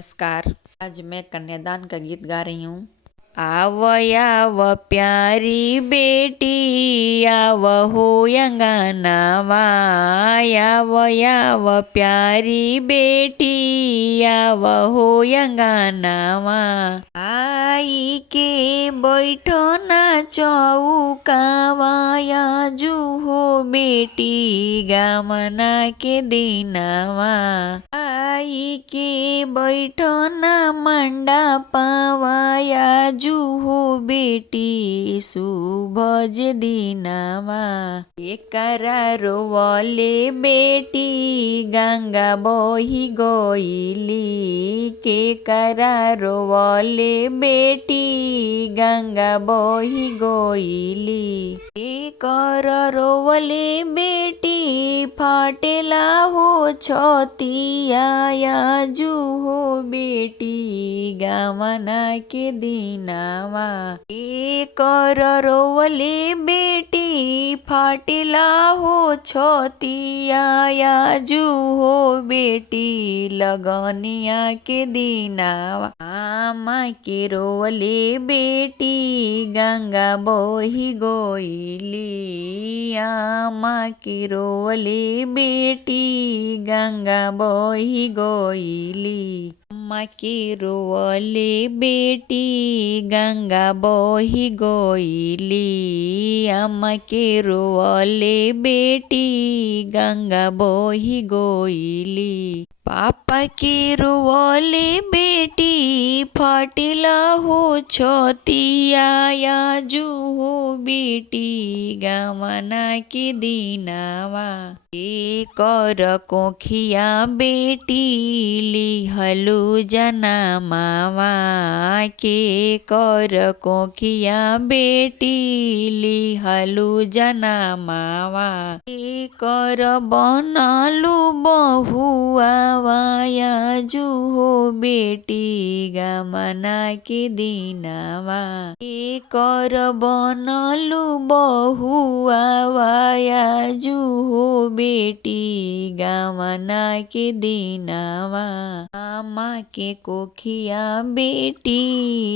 नमस्कार। आज मैं कन्यादान का गीत गा रही हूँ। आव आव प्यारी बेटी आव हो अंगनावा, आव आव प्यारी बेटी आव हो अंगनावा। आई के बैठो ना चौकावा, आजू हो बेटी गमना के दिनावा। आई के बैठो ना मंडपवा, आजू हो बेटी सुभज दिनावा। एकरा रोवले बेटी गंगा बोही गईली, के करा रोवले बेटी गंगा बोही गईली। के कर रोवले बेटी फाटेला हो छतिया, आजू हो बेटी गमना के दिनावा। के कर रोवले बेटी फाटेला हो छतिया, आजू हो बेटी लगनिया के दिनावा। आमा के रोवले बेटी गंगा बोही गईली, आमा के रोवले बेटी गंगा बोही गईली। अम्मा के रोवले बेटी गंगा बोही गईली, अम्मा के रोवले बेटी गंगा बोही गईली। पापा के रोवले बेटी फाटेला हो छतिया, आजू हो बेटी गमना के दिनावा। के कर कोखिया बेटी लिहलु जनमावा, के कर कोखिया बेटी लिहलु जनमावा। के कर बनलु बहुआ, आजू हो बेटी गमना के दिनावा। के कर बनलु बहुआ, आजू हो बेटी गमना के दिनावा। आमा के कोखिया बेटी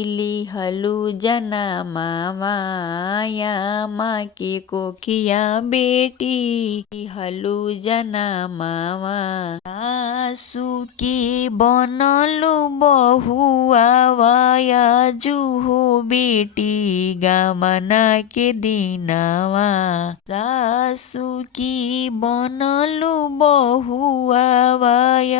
लिहलु जनमावा, आमा के कोखिया बेटी लिहलु जनमावा। सासू के बनलु बहुआ, आजू हो बेटी गमना के दिनावा। सासू की बनलु बहुआ,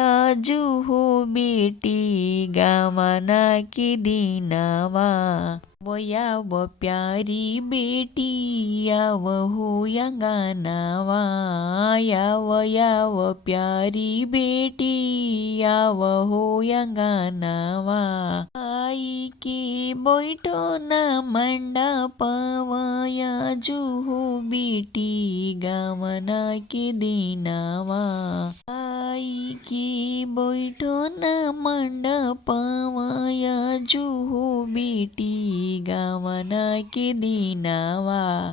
आजू हो बेटी गमना के दिनावा। आव प्यारी बेटी आव हो अंगनावा, आव प्यारी बेटी आव हो अंगनावा। आई के बैठो ना मंडपवा, आजू हो बेटी गमना के दिनावा। आई के बैठो ना मंडपवा, आजू हो बेटी गमना के दिनावा।